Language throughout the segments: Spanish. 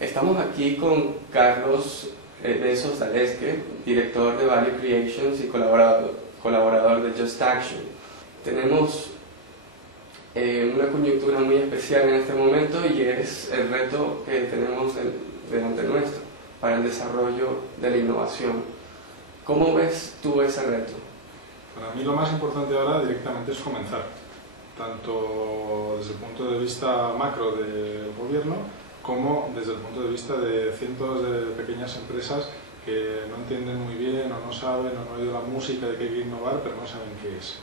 Estamos aquí con Carlos Bezos Dalesque, director de Value Creations y colaborador de Just Action. Tenemos una coyuntura muy especial en este momento y es el reto que tenemos delante nuestro para el desarrollo de la innovación. ¿Cómo ves tú ese reto? Para mí lo más importante ahora directamente es comenzar, tanto desde el punto de vista macro del gobierno como desde el punto de vista de cientos de pequeñas empresas que no entienden muy bien o no saben o no han oído la música de que hay que innovar pero no saben qué es.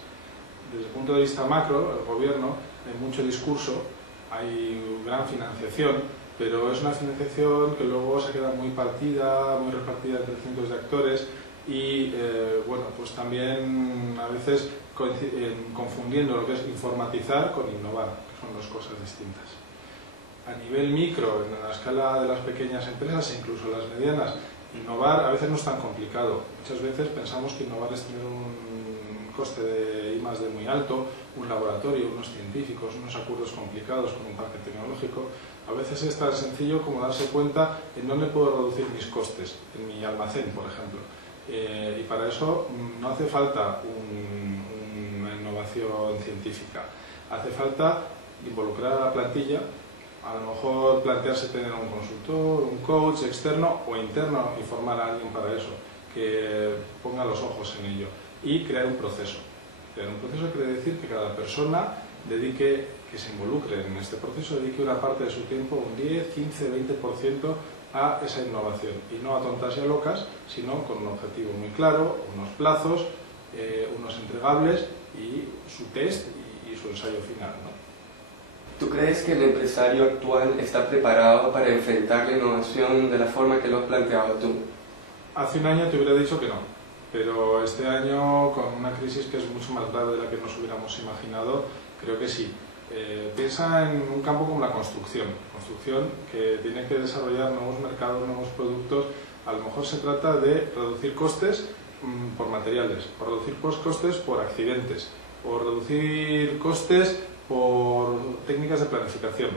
Desde el punto de vista macro, el gobierno, hay mucho discurso, hay gran financiación, pero es una financiación que luego se queda muy partida, muy repartida entre cientos de actores y bueno, pues también a veces confundiendo lo que es informatizar con innovar, que son dos cosas distintas. A nivel micro, en la escala de las pequeñas empresas e incluso las medianas, innovar a veces no es tan complicado. Muchas veces pensamos que innovar es tener un coste de I+D muy alto, un laboratorio, unos científicos, unos acuerdos complicados con un parque tecnológico. A veces es tan sencillo como darse cuenta en dónde puedo reducir mis costes, en mi almacén, por ejemplo. Y para eso no hace falta una innovación científica, hace falta involucrar a la plantilla, a lo mejor plantearse tener un consultor, un coach externo o interno y formar a alguien para eso, que ponga los ojos en ello y crear un proceso. Crear un proceso quiere decir que cada persona dedique, que se involucre en este proceso, dedique una parte de su tiempo, un 10, 15, 20% a esa innovación y no a tontas y a locas, sino con un objetivo muy claro, unos plazos, unos entregables y su test y su ensayo final, ¿no? ¿Tú crees que el empresario actual está preparado para enfrentar la innovación de la forma que lo has planteado tú? Hace un año te hubiera dicho que no, pero este año, con una crisis que es mucho más grave de la que nos hubiéramos imaginado, creo que sí. Piensa en un campo como la construcción que tiene que desarrollar nuevos mercados, nuevos productos. A lo mejor se trata de reducir costes por materiales, por reducir costes por accidentes, por reducir costes por técnicas de planificación,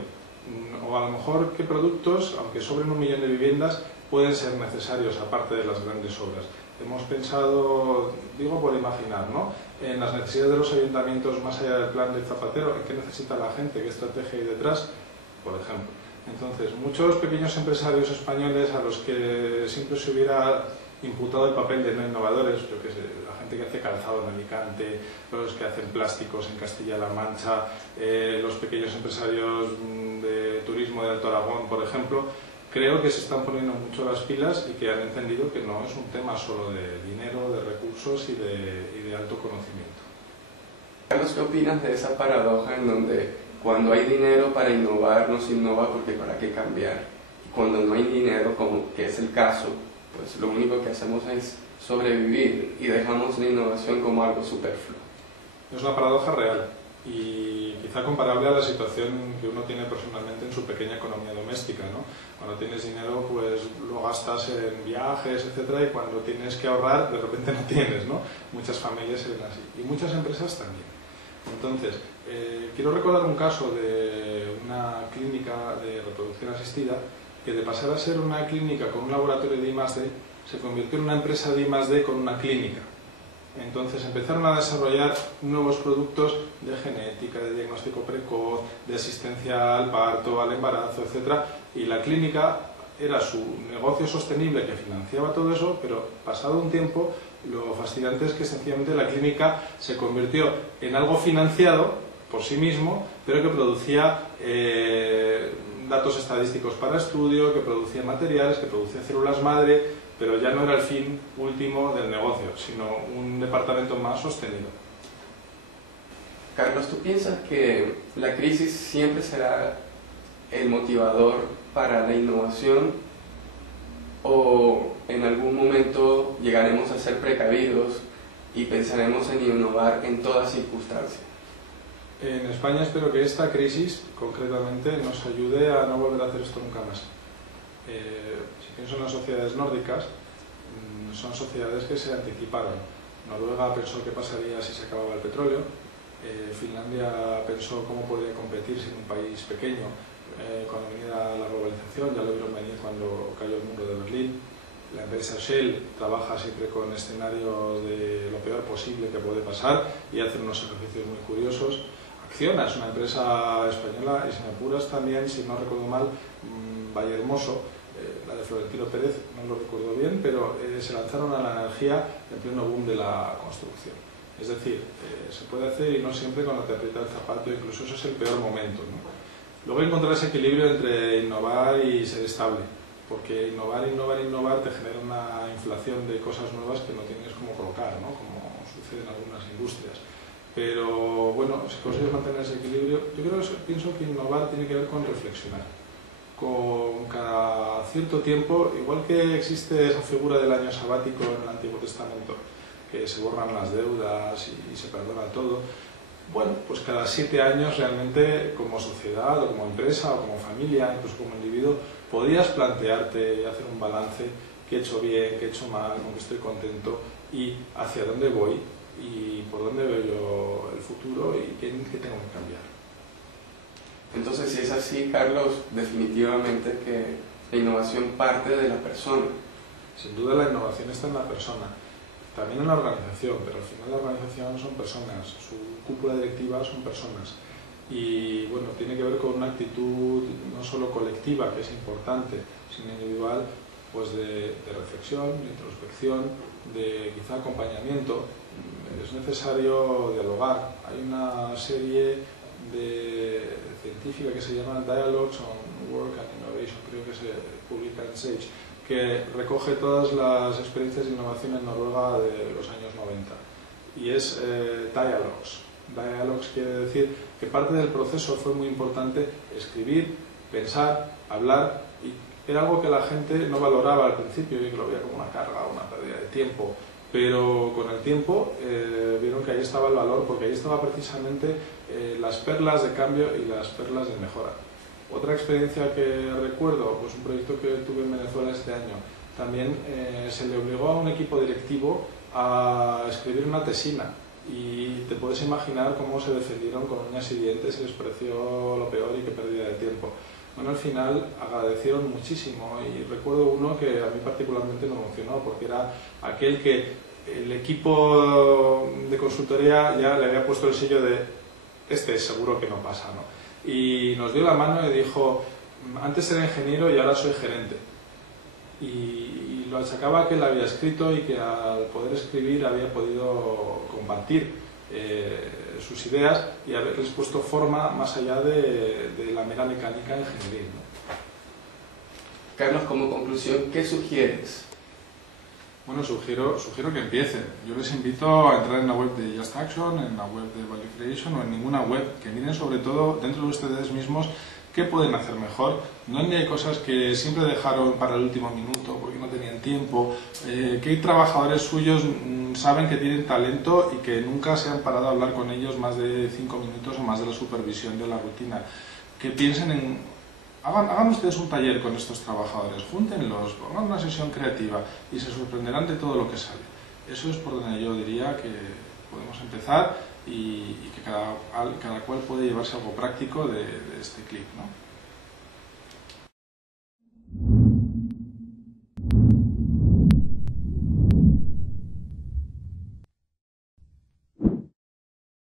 o a lo mejor qué productos, aunque sobren 1 millón de viviendas, pueden ser necesarios aparte de las grandes obras. Hemos pensado, digo por imaginar, ¿no?, en las necesidades de los ayuntamientos más allá del plan de Zapatero, en qué necesita la gente, qué estrategia hay detrás, por ejemplo. Entonces, muchos pequeños empresarios españoles a los que siempre se hubiera imputado el papel de no innovadores, yo qué sé, la gente que hace calzado en Alicante, los que hacen plásticos en Castilla-La Mancha, los pequeños empresarios de turismo de Alto Aragón, por ejemplo, creo que se están poniendo mucho las pilas y que han entendido que no es un tema solo de dinero, de recursos y de alto conocimiento. Carlos, ¿qué opinas de esa paradoja en donde cuando hay dinero para innovar no se innova porque para qué cambiar? Y cuando no hay dinero, como que es el caso, pues lo único que hacemos es sobrevivir y dejamos la innovación como algo superfluo. Es una paradoja real y quizá comparable a la situación que uno tiene personalmente en su pequeña economía doméstica, ¿no? Cuando tienes dinero, pues lo gastas en viajes, etcétera, y cuando tienes que ahorrar, de repente no tienes, ¿no? Muchas familias se ven así y muchas empresas también. Entonces, quiero recordar un caso de una clínica de reproducción asistida que, de pasar a ser una clínica con un laboratorio de I+D, se convirtió en una empresa de I+D con una clínica. Entonces empezaron a desarrollar nuevos productos de genética, de diagnóstico precoz, de asistencia al parto, al embarazo, etc. Y la clínica era su negocio sostenible que financiaba todo eso, pero pasado un tiempo lo fascinante es que sencillamente la clínica se convirtió en algo financiado por sí mismo, pero que producía datos estadísticos para estudio, que producía materiales, que producía células madre, pero ya no era el fin último del negocio, sino un departamento más sostenido. Carlos, ¿tú piensas que la crisis siempre será el motivador para la innovación o en algún momento llegaremos a ser precavidos y pensaremos en innovar en toda circunstancia? En España espero que esta crisis concretamente nos ayude a no volver a hacer esto nunca más. Si pienso en las sociedades nórdicas, son sociedades que se anticiparon. Noruega pensó qué pasaría si se acababa el petróleo, Finlandia pensó cómo podría competir sin un país pequeño cuando venía la globalización, ya lo vieron venir cuando cayó el muro de Berlín. La empresa Shell trabaja siempre con escenarios de lo peor posible que puede pasar y hace unos ejercicios muy curiosos. Acciona es una empresa española y, si me apuras también, si no recuerdo mal, Vallehermoso, la de Florentino Pérez, no lo recuerdo bien, pero se lanzaron a la energía en pleno boom de la construcción. Es decir, se puede hacer y no siempre cuando te aprieta el zapato, incluso eso es el peor momento, ¿no? Luego encontrar ese equilibrio entre innovar y ser estable, porque innovar te genera una inflación de cosas nuevas que no tienes cómo colocar, ¿no? Como sucede en algunas industrias. Pero bueno, si consigues mantener ese equilibrio, yo pienso que innovar tiene que ver con reflexionar. Con cada cierto tiempo, igual que existe esa figura del año sabático en el Antiguo Testamento, que se borran las deudas y se perdona todo, bueno, pues cada 7 años realmente, como sociedad o como empresa o como familia, incluso como individuo, podías plantearte y hacer un balance: qué he hecho bien, qué he hecho mal, con qué estoy contento y hacia dónde voy y por dónde veo yo el futuro y qué tengo que cambiar. Entonces, si es así, Carlos, definitivamente que la innovación parte de la persona. Sin duda la innovación está en la persona, también en la organización, pero al final la organización son personas, su cúpula directiva son personas. Y bueno, tiene que ver con una actitud no solo colectiva, que es importante, sino individual, pues de reflexión, de introspección, de quizá acompañamiento. Es necesario dialogar. Hay una serie científica que se llama Dialogues on Work and Innovation, creo que se publica en Sage, que recoge todas las experiencias de innovación en Noruega de los años 90. Y es Dialogues. Dialogues quiere decir que parte del proceso fue muy importante escribir, pensar, hablar, y era algo que la gente no valoraba al principio, y que lo veía como una carga, una pérdida de tiempo. Pero con el tiempo vieron que ahí estaba el valor, porque ahí estaba precisamente las perlas de cambio y las perlas de mejora. Otra experiencia que recuerdo, pues un proyecto que tuve en Venezuela este año, también se le obligó a un equipo directivo a escribir una tesina, y te puedes imaginar cómo se defendieron con uñas y dientes y les pareció lo peor y qué pérdida de tiempo. Bueno, al final agradecieron muchísimo, y recuerdo uno que a mí particularmente me emocionó, porque era aquel que el equipo de consultoría ya le había puesto el sello de este seguro que no pasa, ¿no? Y nos dio la mano y dijo: antes era ingeniero y ahora soy gerente. Y lo achacaba a que él había escrito y que al poder escribir había podido compartir sus ideas y haberles puesto forma más allá de la mera mecánica ingenieril, ¿no? Carlos, como conclusión, ¿qué sugieres? Bueno, sugiero que empiecen. Yo les invito a entrar en la web de Just Action, en la web de Value Creation o en ninguna web, que miren sobre todo dentro de ustedes mismos qué pueden hacer mejor, dónde hay cosas que siempre dejaron para el último minuto porque no tenían tiempo, qué trabajadores suyos saben que tienen talento y que nunca se han parado a hablar con ellos más de 5 minutos o más de la supervisión de la rutina. Que piensen en... Hagan ustedes un taller con estos trabajadores, júntenlos, hagan una sesión creativa y se sorprenderán de todo lo que sale. Eso es por donde yo diría que podemos empezar y que cada cual puede llevarse algo práctico de este clip, ¿no?